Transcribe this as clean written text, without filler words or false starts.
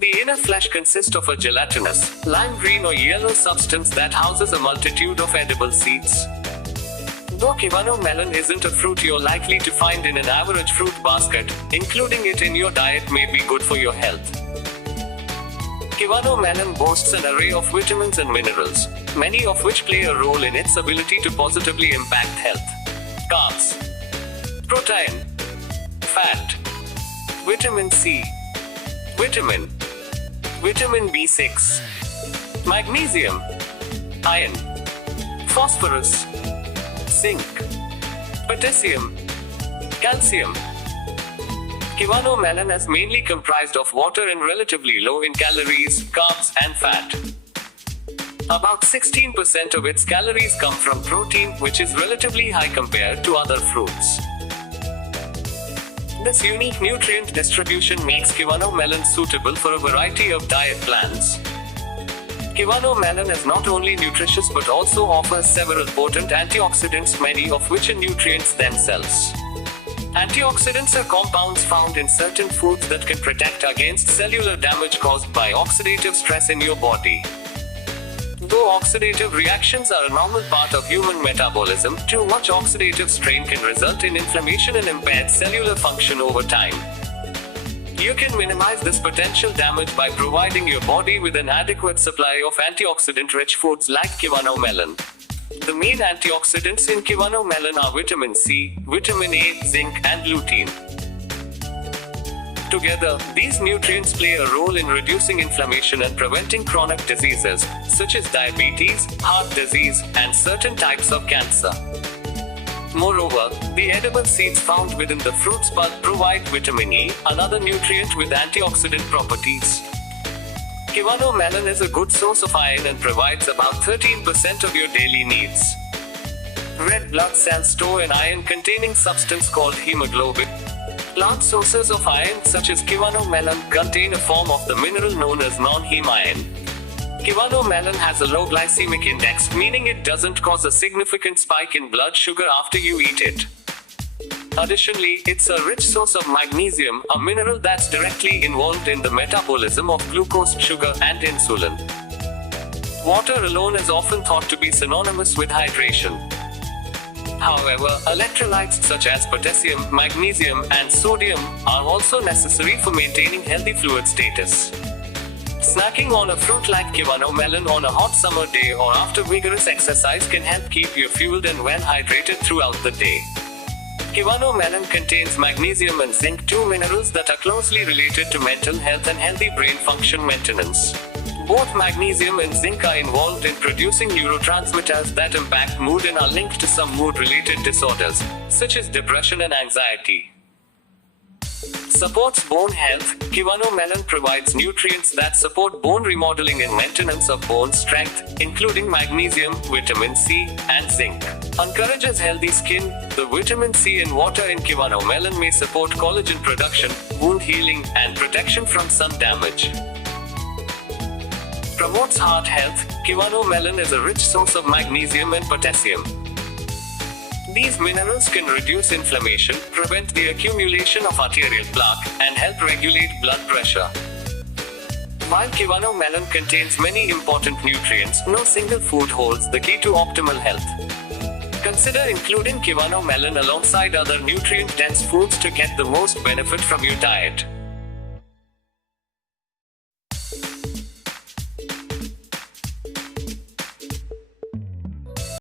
The inner flesh consists of a gelatinous, lime green or yellow substance that houses a multitude of edible seeds. Though Kiwano melon isn't a fruit you're likely to find in an average fruit basket, including it in your diet may be good for your health. Kiwano melon boasts an array of vitamins and minerals, many of which play a role in its ability to positively impact health. Carbs, protein, fat, vitamin C, vitamin B6, magnesium, iron, phosphorus, zinc, potassium, calcium. Kiwano melon is mainly comprised of water and relatively low in calories, carbs, and fat. About 16% of its calories come from protein, which is relatively high compared to other fruits. This unique nutrient distribution makes Kiwano melon suitable for a variety of diet plans. Kiwano melon is not only nutritious but also offers several potent antioxidants, many of which are nutrients themselves. Antioxidants are compounds found in certain foods that can protect against cellular damage caused by oxidative stress in your body. Though oxidative reactions are a normal part of human metabolism, too much oxidative strain can result in inflammation and impaired cellular function over time. You can minimize this potential damage by providing your body with an adequate supply of antioxidant-rich foods like Kiwano melon. The main antioxidants in Kiwano melon are vitamin C, vitamin A, zinc, and lutein. Together, these nutrients play a role in reducing inflammation and preventing chronic diseases, such as diabetes, heart disease, and certain types of cancer. Moreover, the edible seeds found within the fruit's pulp provide vitamin E, another nutrient with antioxidant properties. Kiwano melon is a good source of iron and provides about 13% of your daily needs. Red blood cells store an iron-containing substance called hemoglobin. Large sources of iron, such as Kiwano melon, contain a form of the mineral known as non-heme iron. Kiwano melon has a low glycemic index, meaning it doesn't cause a significant spike in blood sugar after you eat it. Additionally, it's a rich source of magnesium, a mineral that's directly involved in the metabolism of glucose, sugar, and insulin. Water alone is often thought to be synonymous with hydration. However, electrolytes such as potassium, magnesium, and sodium are also necessary for maintaining healthy fluid status. Snacking on a fruit like Kiwano melon on a hot summer day or after vigorous exercise can help keep you fueled and well hydrated throughout the day. Kiwano melon contains magnesium and zinc, two minerals that are closely related to mental health and healthy brain function maintenance. Both magnesium and zinc are involved in producing neurotransmitters that impact mood and are linked to some mood-related disorders, such as depression and anxiety. Supports bone health. Kiwano melon provides nutrients that support bone remodeling and maintenance of bone strength, including magnesium, vitamin C, and zinc. Encourages healthy skin. The vitamin C and water in Kiwano melon may support collagen production, wound healing, and protection from sun damage. Promotes heart health. Kiwano melon is a rich source of magnesium and potassium. These minerals can reduce inflammation, prevent the accumulation of arterial plaque, and help regulate blood pressure. While Kiwano melon contains many important nutrients, no single food holds the key to optimal health. Consider including Kiwano melon alongside other nutrient-dense foods to get the most benefit from your diet.